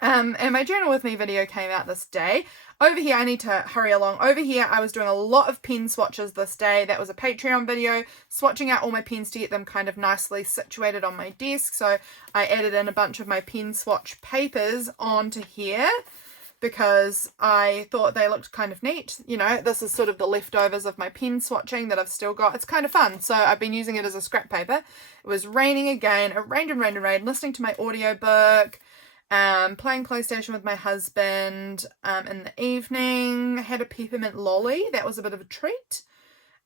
And my journal with me video came out this day. Over here, I need to hurry along. Over here, I was doing a lot of pen swatches this day. That was a Patreon video, swatching out all my pens to get them kind of nicely situated on my desk. So I added in a bunch of my pen swatch papers onto here, because I thought they looked kind of neat. You know, this is sort of the leftovers of my pen swatching that I've still got. It's kind of fun. So I've been using it as a scrap paper. It was raining again. It rained and rained and rained. Listening to my audiobook, playing PlayStation with my husband in the evening. Had a peppermint lolly. That was a bit of a treat.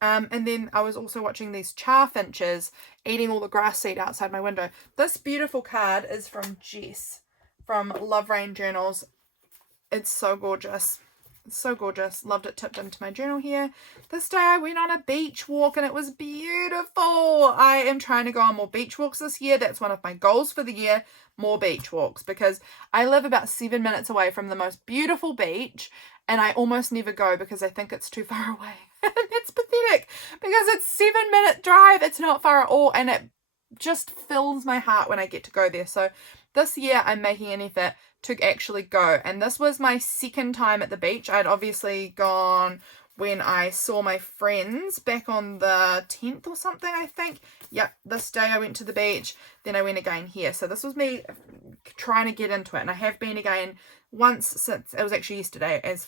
And then I was also watching these chaffinches eating all the grass seed outside my window. This beautiful card is from Jess from Love Rain Journals. It's so gorgeous. It's so gorgeous. Loved it tipped into my journal here. This day I went on a beach walk and it was beautiful. I am trying to go on more beach walks this year. That's one of my goals for the year, more beach walks, because I live about 7 minutes away from the most beautiful beach and I almost never go because I think it's too far away. It's pathetic because it's 7-minute drive. It's not far at all, and it just fills my heart when I get to go there. So this year I'm making an effort to actually go, and this was my second time at the beach. I'd obviously gone when I saw my friends back on the 10th or something, I think. Yep, this day I went to the beach, then I went again here. So this was me trying to get into it, and I have been again once since, it was actually yesterday as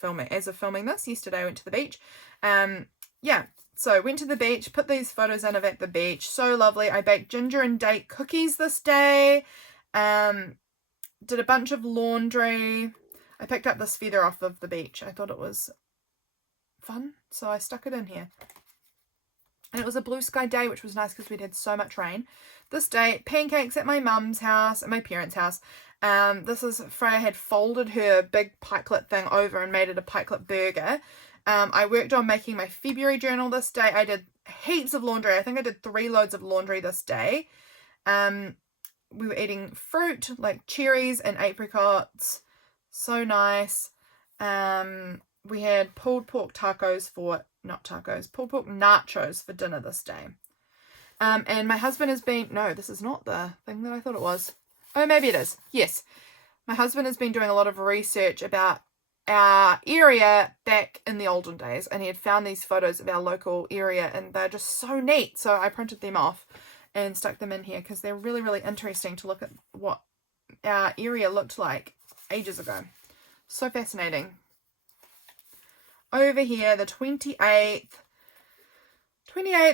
of filming this. Yesterday I went to the beach. Yeah, so went to the beach, put these photos in of at the beach. So lovely. I baked ginger and date cookies this day. Did a bunch of laundry. I picked up this feather off of the beach. I thought it was fun, so I stuck it in here. And it was a blue sky day, which was nice because we'd had so much rain. This day, pancakes at my mum's house, at my parents' house. This is, Freya had folded her big pikelet thing over and made it a pikelet burger. I worked on making my February journal this day. I did heaps of laundry. I think I did 3 loads of laundry this day. We were eating fruit, like cherries and apricots. So nice. We had pulled pork tacos for, not tacos, pulled pork nachos for dinner this day. And my husband has been, no, this is not the thing that I thought it was. Oh, maybe it is. Yes. My husband has been doing a lot of research about our area back in the olden days, and he had found these photos of our local area, and they're just so neat. So I printed them off and stuck them in here because they're really, really interesting to look at what our area looked like ages ago. So fascinating. Over here, the 28th,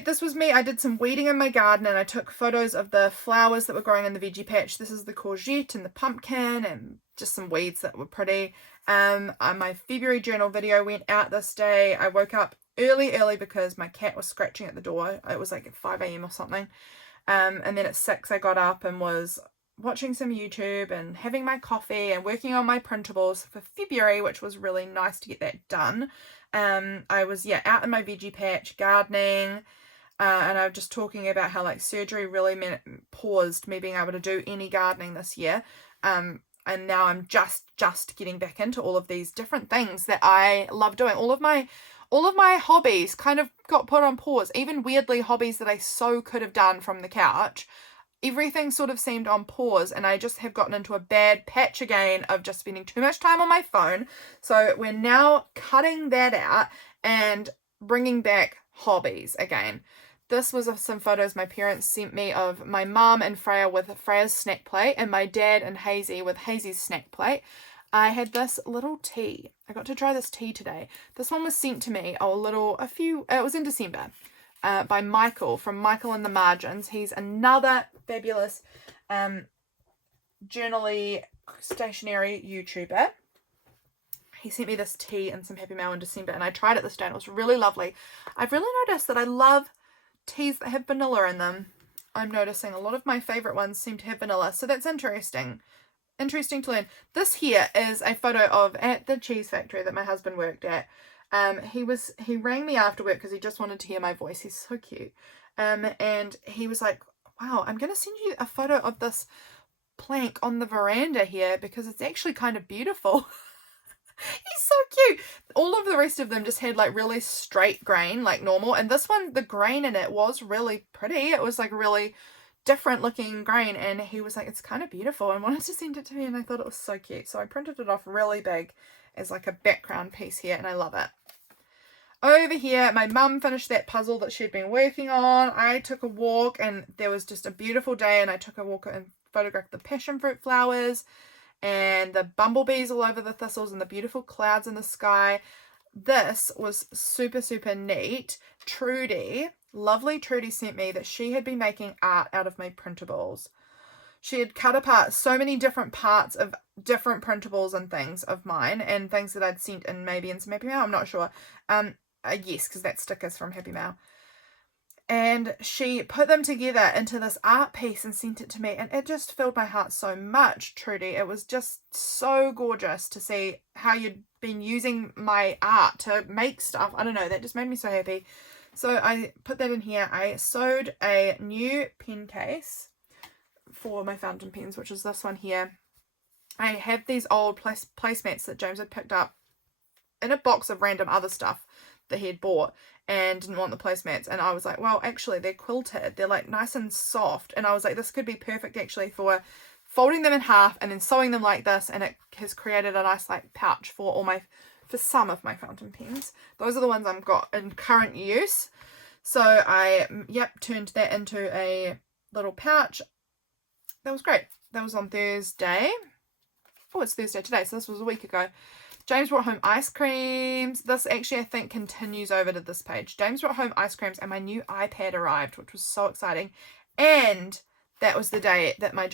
this was me. I did some weeding in my garden and I took photos of the flowers that were growing in the veggie patch. This is the courgette and the pumpkin and just some weeds that were pretty. My February journal video went out this day. I woke up early because my cat was scratching at the door. It was like at 5 a.m. or something. And then at 6 I got up and was watching some YouTube and having my coffee and working on my printables for February, which was really nice to get that done. I was out in my veggie patch gardening, and I'm just talking about how like surgery really paused me being able to do any gardening this year. And now I'm just getting back into all of these different things that I love doing. All of my hobbies kind of got put on pause, even weirdly hobbies that I so could have done from the couch. Everything sort of seemed on pause, and I just have gotten into a bad patch again of just spending too much time on my phone. So we're now cutting that out and bringing back hobbies again. This was some photos my parents sent me of my mum and Freya with Freya's snack plate and my dad and Hazy with Hazy's snack plate. I had this little tea. I got to try this tea today. This one was sent to me it was in December. By Michael from Michael in the Margins. He's another fabulous journally stationery YouTuber. He sent me this tea and some Happy Mail in December, and I tried it this day and it was really lovely. I've really noticed that I love teas that have vanilla in them. I'm noticing a lot of my favourite ones seem to have vanilla, so that's interesting. Interesting to learn. This here is a photo of at the cheese factory that my husband worked at. He rang me after work because he just wanted to hear my voice. He's so cute. And he was like, wow, I'm going to send you a photo of this plank on the veranda here because it's actually kind of beautiful. He's so cute. All of the rest of them just had like really straight grain, like normal. And this one, the grain in it was really pretty. It was like really different looking grain, and he was like, it's kind of beautiful, and wanted to send it to me, and I thought it was so cute. So I printed it off really big as like a background piece here, and I love it. Over here, my mum finished that puzzle that she'd been working on. I took a walk, and there was just a beautiful day, and I took a walk and photographed the passion fruit flowers and the bumblebees all over the thistles and the beautiful clouds in the sky. This was super, super neat. Trudy, lovely Trudy, sent me that she had been making art out of my printables. She had cut apart so many different parts of different printables and things of mine, and things that I'd sent in maybe in some Happy Mail, I'm not sure. Yes, because that sticker's from Happy Mail. And she put them together into this art piece and sent it to me, and it just filled my heart so much, Trudy. It was just so gorgeous to see how you'd been using my art to make stuff. I don't know, that just made me so happy. So I put that in here. I sewed a new pen case for my fountain pens, which is this one here. I have these old placemats that James had picked up in a box of random other stuff that he had bought and didn't want the placemats, and I was like, well, actually they're quilted, they're like nice and soft, and I was like, this could be perfect actually for folding them in half and then sewing them like this, and it has created a nice like pouch for some of my fountain pens. Those are the ones I've got in current use. So I turned that into a little pouch. That was great. That was on Thursday. Oh, it's Thursday today, so this was a week ago. James brought home ice creams. This actually, I think, continues over to this page. James brought home ice creams, and my new iPad arrived, which was so exciting. And that was the day that my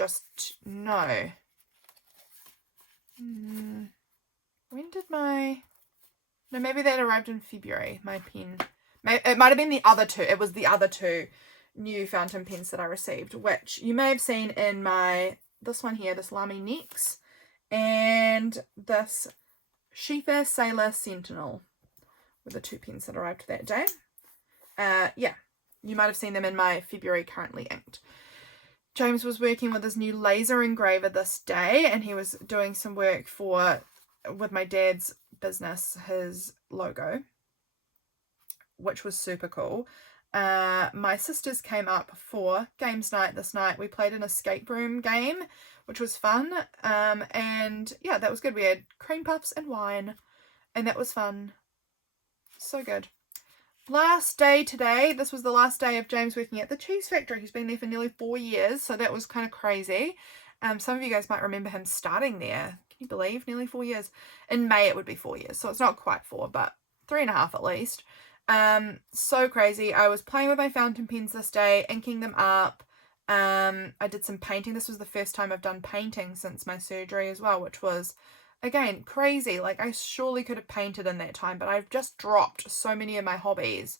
maybe that arrived in February, my pen. It might have been the other two. It was the other two new fountain pens that I received, which you may have seen in this one here, this Lamy Next, and this Sheepher Sailor Sentinel were the two pens that arrived that day. You might have seen them in my February currently inked. James was working with his new laser engraver this day, and he was doing some work with my dad's business, his logo, which was super cool. My sisters came up for games night this night. We played an escape room game, which was fun. And yeah, that was good. We had cream puffs and wine, and that was fun. So good. Last day today. This was the last day of James working at the cheese factory. He's been there for nearly 4 years, so that was kind of crazy. Some of you guys might remember him starting there. Can you believe? Nearly 4 years. In May it would be 4 years, so it's not quite 4, but 3.5 at least. So crazy. I was playing with my fountain pens this day, inking them up. I did some painting. This was the first time I've done painting since my surgery as well, which was, again, crazy. Like, I surely could have painted in that time, but I've just dropped so many of my hobbies.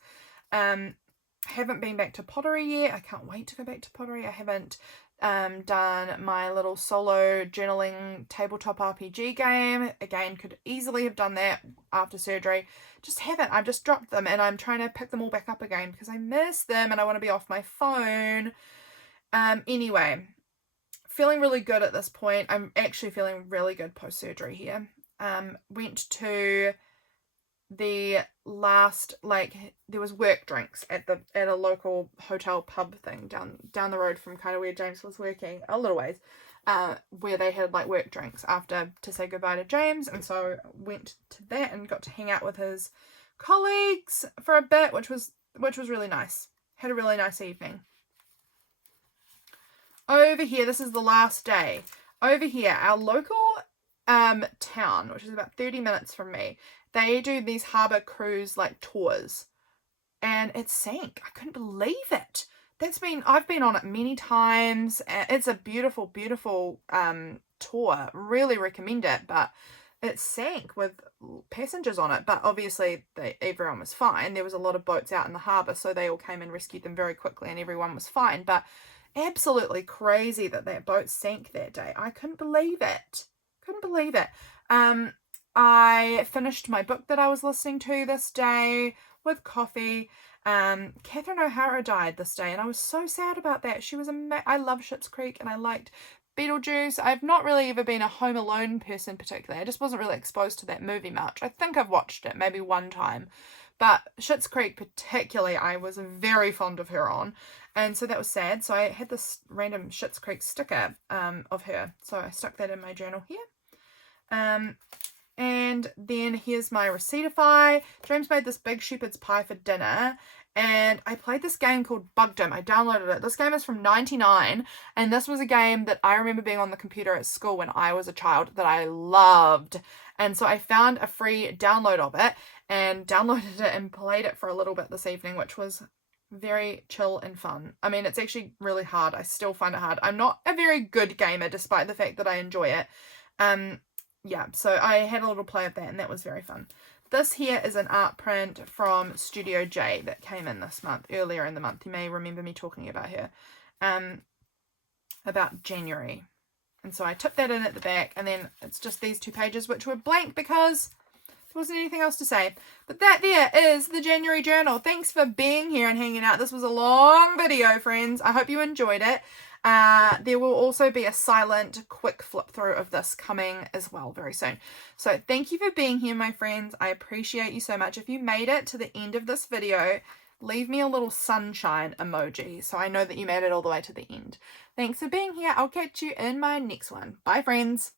Haven't been back to pottery yet. I can't wait to go back to pottery. I haven't done my little solo journaling tabletop RPG game. Again, could easily have done that after surgery. Just haven't. I've just dropped them, and I'm trying to pick them all back up again because I miss them and I want to be off my phone. Anyway, feeling really good at this point. I'm actually feeling really good post-surgery here. Went to the last, there was work drinks at a local hotel pub thing down the road from kind of where James was working, a little ways, where they had work drinks to say goodbye to James, and so went to that and got to hang out with his colleagues for a bit, which was really nice. Had a really nice evening. Over here, this is the last day. Over here, our local town, which is about 30 minutes from me, they do these harbour cruise tours, and it sank. I couldn't believe it. I've been on it many times. It's a beautiful, beautiful tour. Really recommend it, but it sank with passengers on it. But obviously everyone was fine. There was a lot of boats out in the harbour, so they all came and rescued them very quickly, and everyone was fine. But absolutely crazy that boat sank that day. I couldn't believe it. I finished my book that I was listening to this day with coffee. Catherine O'Hara died this day, and I was so sad about that. She was I love Schitt's Creek, and I liked Beetlejuice. I've not really ever been a Home Alone person particularly. I just wasn't really exposed to that movie much. I think I've watched it maybe one time, but Schitt's Creek particularly, I was very fond of her on, and so that was sad. So I had this random Schitt's Creek sticker of her, so I stuck that in my journal here. And then here's my Receiptify. James made this big shepherd's pie for dinner, and I played this game called Bugged Him. I downloaded it. This game is from '99, and this was a game that I remember being on the computer at school when I was a child that I loved. And so I found a free download of it and downloaded it and played it for a little bit this evening, which was very chill and fun. I mean, it's actually really hard. I still find it hard. I'm not a very good gamer despite the fact that I enjoy it. Yeah, so I had a little play of that and that was very fun. This here is an art print from Studio J that came in this month, earlier in the month. You may remember me talking about her, about January. And so I tipped that in at the back, and then it's just these 2 pages which were blank because there wasn't anything else to say. But that there is the January journal. Thanks for being here and hanging out. This was a long video, friends. I hope you enjoyed it. There will also be a silent quick flip through of this coming as well very soon. So thank you for being here, my friends. I appreciate you so much. If you made it to the end of this video, leave me a little sunshine emoji so I know that you made it all the way to the end. Thanks for being here. I'll catch you in my next one. Bye, friends.